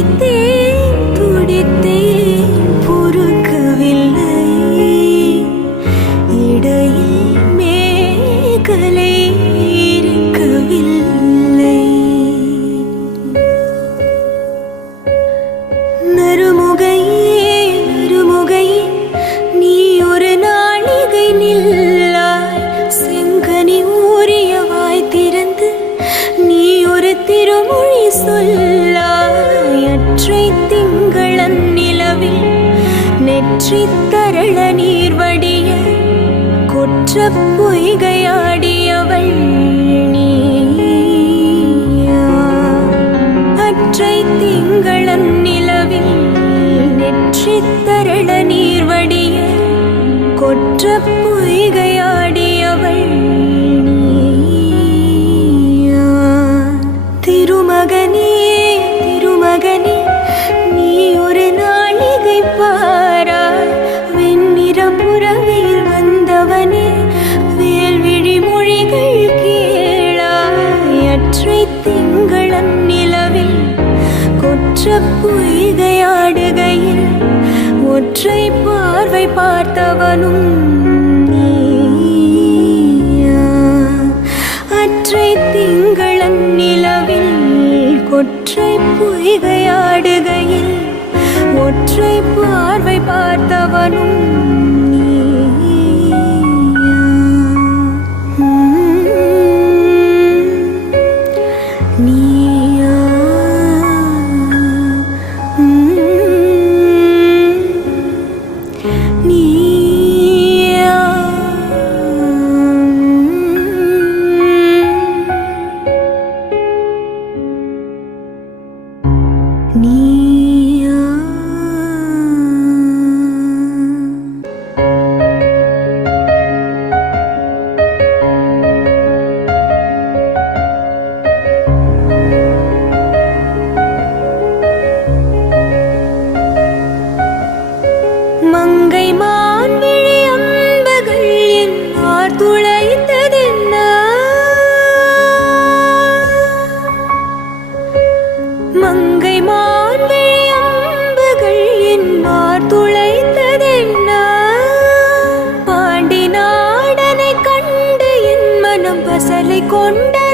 துடித்தேன் துடித்தேன் பொறுக்கவில்லை. இடையில் மேகலை இருக்கவில்லை. நறுமுக நெற்றி திங்களன் நிலவில் நெற்றி தரள நீர்வடிய கொற்ற பொய்கையாடியவள் அற்றை திங்களன் நிலவில் நெற்றி தரள நீர்வடிய கொற்ற பொய்கையா ஒற்ற பொய்கையாடுகையில் ஒற்றை பார்வை பார்த்தவனும் అసలి కొండ.